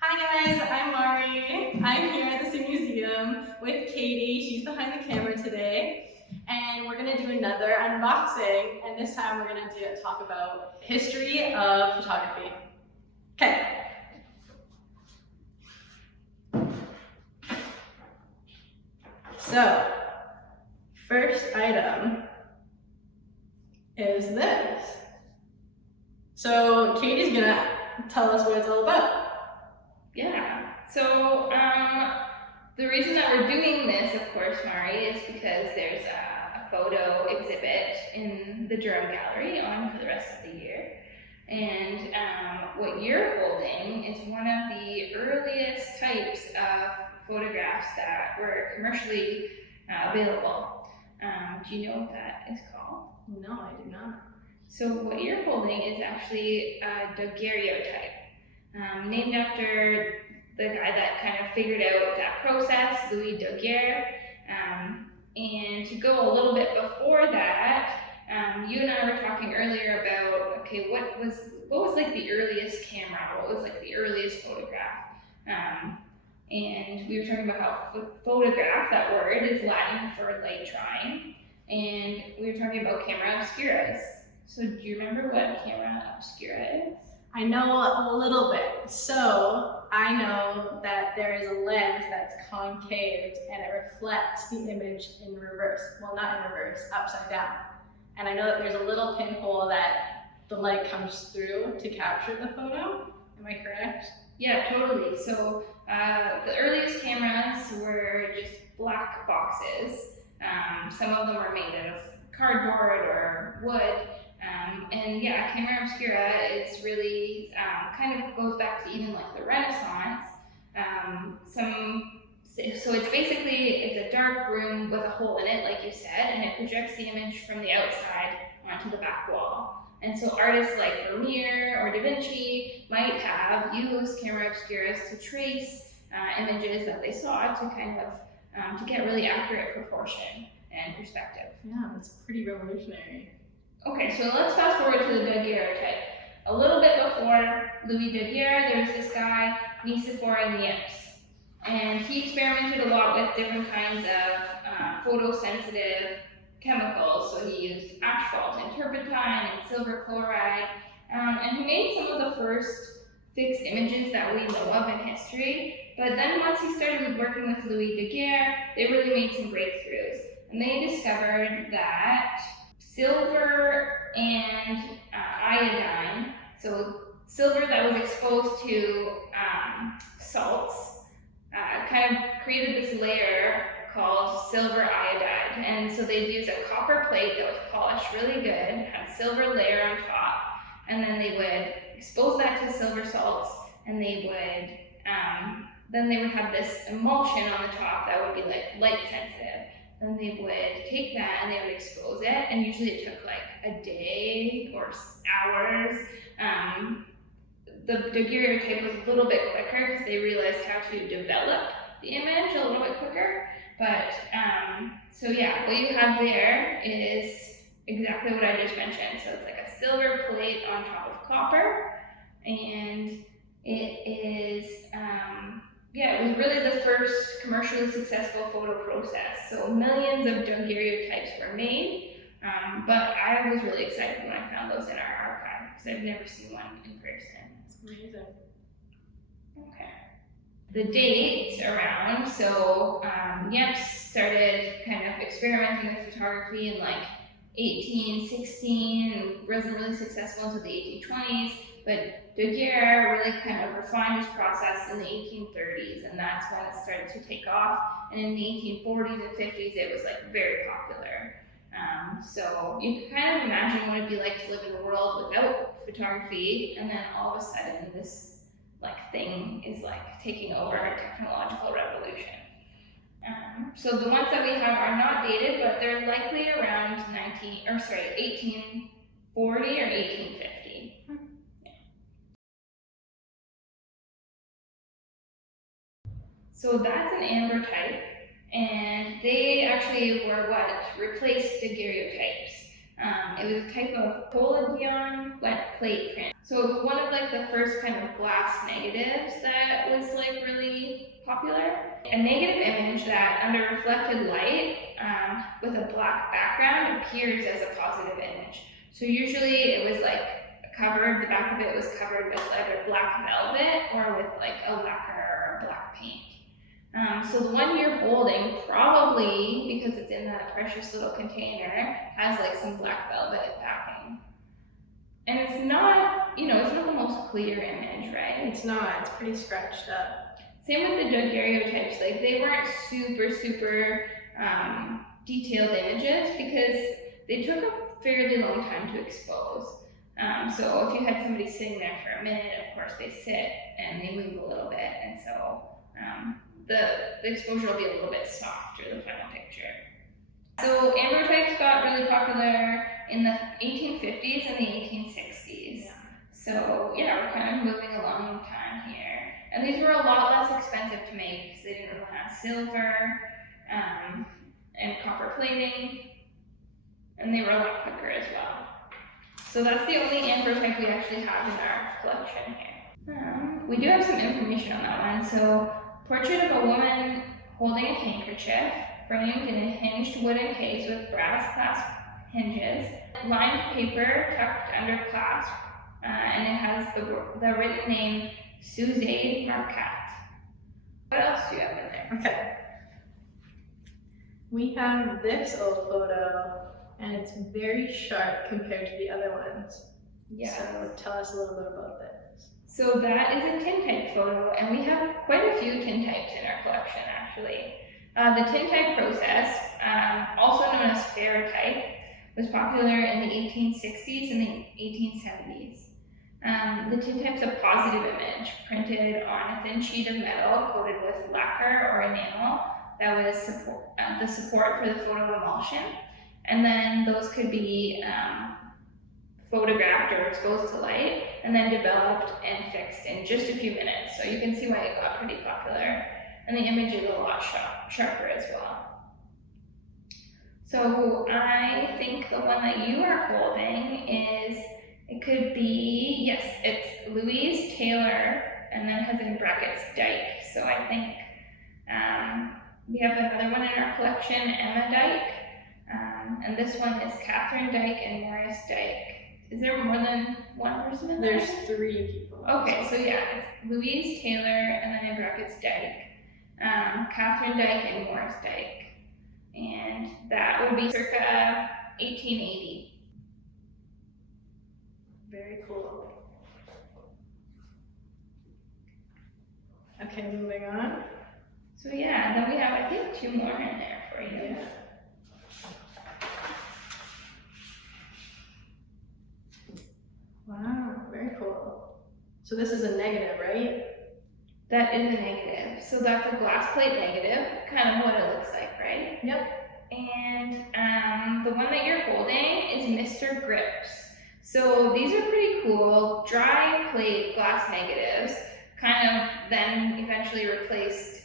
Hi guys, I'm Mari. I'm here at the Sioux Museum with Katie. She's behind the camera today. And we're gonna do another unboxing, and this time we're gonna talk about history of photography. Okay. So, first item is this. So Katie's gonna tell us what it's all about. Yeah, so the reason that we're doing this, of course, Mari, is because there's a photo exhibit in the Durham Gallery on for the rest of the year. And what you're holding is one of the earliest types of photographs that were commercially available. Do you know what that is called? No, I do not. So what you're holding is actually a daguerreotype. Named after the guy that kind of figured out that process, Louis Daguerre. And to go a little bit before that, you and I were talking earlier about, okay, what was like the earliest camera? What was like the earliest photograph? And we were talking about how photograph, that word, is Latin for light drawing. And we were talking about camera obscuras. So do you remember what camera obscura is? I know a little bit. So I know that there is a lens that's concaved and it reflects the image in reverse. Well, not in reverse, upside down. And I know that there's a little pinhole that the light comes through to capture the photo. Am I correct? Yeah, totally. So the earliest cameras were just black boxes. Some of them were made out of cardboard or wood. And yeah, camera obscura is really kind of goes back to even like the Renaissance. So it's a dark room with a hole in it, like you said, and it projects the image from the outside onto the back wall. And so artists like Vermeer or Da Vinci might have used camera obscuras to trace images that they saw to kind of to get really accurate proportion and perspective. Yeah, that's pretty revolutionary. Okay, so let's fast forward to the daguerreotype. A little bit before Louis Daguerre, there's this guy, Nicephore Niepce. And he experimented a lot with different kinds of photosensitive chemicals. So he used asphalt and turpentine and silver chloride. And he made some of the first fixed images that we know of in history. But then once he started working with Louis Daguerre, they really made some breakthroughs. And they discovered that silver and iodine, so silver that was exposed to salts, kind of created this layer called silver iodide. And so they'd use a copper plate that was polished really good, had a silver layer on top, and then they would expose that to silver salts, and then they would have this emulsion on the top that would be like light sensitive. Then they would take that and they would expose it, and usually it took like a day or hours. The daguerreotype was a little bit quicker because they realized how to develop the image a little bit quicker. But so yeah, what you have there is exactly what I just mentioned. So it's like a silver plate on top of copper, and it is it was really the first commercially successful photo process. So millions of daguerreotypes were made, but I was really excited when I found those in our archive because I've never seen one in person. It's amazing. Okay. The dates around, so Niepce started kind of experimenting with photography in like 1816 and wasn't really successful until the 1820s. But Daguerre really kind of refined his process in the 1830s, and that's when it started to take off. And in the 1840s and 50s, it was like very popular. So you can kind of imagine what it'd be like to live in a world without photography, and then all of a sudden this like thing is like taking over a technological revolution. So the ones that we have are not dated, but they're likely around 1840 or 1850. So that's an ambrotype, and they actually were what replaced daguerreotypes. It was a type of collodion wet plate print. So it was one of like the first kind of glass negatives that was like really popular. A negative image that under reflected light with a black background appears as a positive image. So usually it was like covered, the back of it was covered with either black velvet or with like a lacquer or black paint. So the one you're holding, probably because it's in that precious little container, has like some black velvet backing. And it's not, you know, it's not the most clear image, right? It's not, it's pretty scratched up. Same with the daguerreotypes, like they weren't super detailed images because they took a fairly long time to expose. So if you had somebody sitting there for a minute, of course they sit and they move a little bit, and so the exposure will be a little bit softer, the final picture. So ambrotypes got really popular in the 1850s and the 1860s. Yeah. So yeah, we're kind of moving along in time here. And these were a lot less expensive to make because they didn't rely on silver and copper plating, and they were a lot quicker as well. So that's the only ambrotype we actually have in our collection here. We do have some information on that one. So, portrait of a woman holding a handkerchief, framed in a hinged wooden case with brass clasp hinges, lined paper tucked under clasp, and it has the written name Suzanne Marquette. What else do you have in there? Okay. We have this old photo, and it's very sharp compared to the other ones. Yeah. So tell us a little bit about this. So that is a tintype photo, and we have quite a few tintypes in our collection actually. The tintype process, also known as ferrotype, was popular in the 1860s and the 1870s. The tintype's a positive image printed on a thin sheet of metal coated with lacquer or enamel that was the support for the photo emulsion, and then those could be photographed or exposed to light, and then developed and fixed in just a few minutes. So you can see why it got pretty popular, and the image is a lot sharper as well. So I think the one that you are holding is, it could be, yes, it's Louise Taylor, and then it has in brackets Dyke. So I think we have another one in our collection, Emma Dyke, and this one is Catherine Dyke and Morris Dyke. Is there more than one person in there? There's 3 people. Okay, so yeah, it's Louise Taylor, and then in brackets Dyke, Catherine Dyke and Morris Dyke, and that would be circa 1880. Very cool. Okay, moving on. So yeah, then we have, I think, 2 more in there for you. Yeah. Wow, very cool. So this is a negative, right? That is a negative. So that's a glass plate negative, kind of what it looks like, right? Yep. And the one that you're holding is Mr. Grips. So these are pretty cool. Dry plate glass negatives kind of then eventually replaced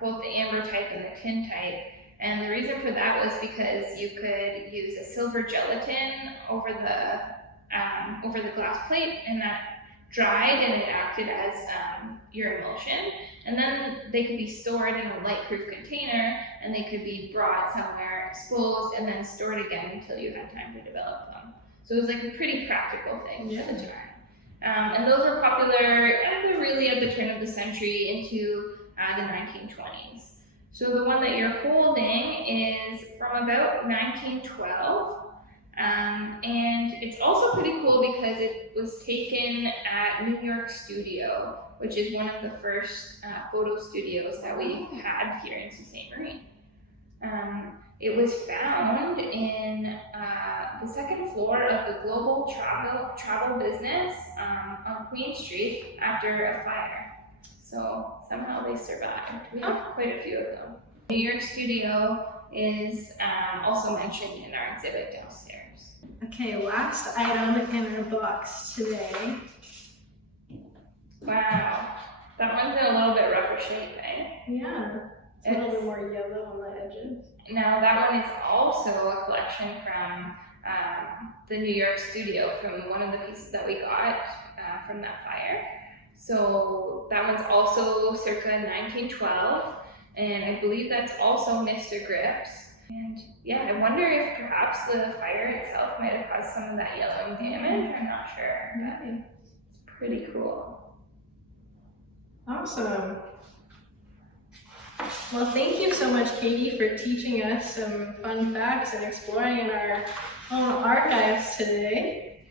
both the ambrotype and the tintype. And the reason for that was because you could use a silver gelatin over the glass plate, and that dried and it acted as your emulsion. And then they could be stored in a light-proof container, and they could be brought somewhere, exposed, and then stored again until you had time to develop them. So it was like a pretty practical thing at the time. And those were popular really at the turn of the century into the 1920s. So the one that you're holding is from about 1912. And it's also pretty cool because it was taken at New York Studio, which is one of the first photo studios that we had here in Sault Ste. Marie. It was found in the second floor of the Global Travel Business on Queen Street after a fire. So somehow they survived. We have quite a few of them. New York Studio is also mentioned in our exhibit downstairs. Okay, last item in our box today. Wow, that one's in a little bit rougher shape, eh? Yeah, it's a little bit more yellow on the edges. Now that one is also a collection from the New York studio from one of the pieces that we got from that fire. So that one's also circa 1912, and I believe that's also Mr. Grips. And yeah, I wonder if perhaps the fire itself might have caused some of that yellowing damage. I'm not sure, but it's pretty cool. Awesome. Well, thank you so much, Katie, for teaching us some fun facts and exploring in our own archives today.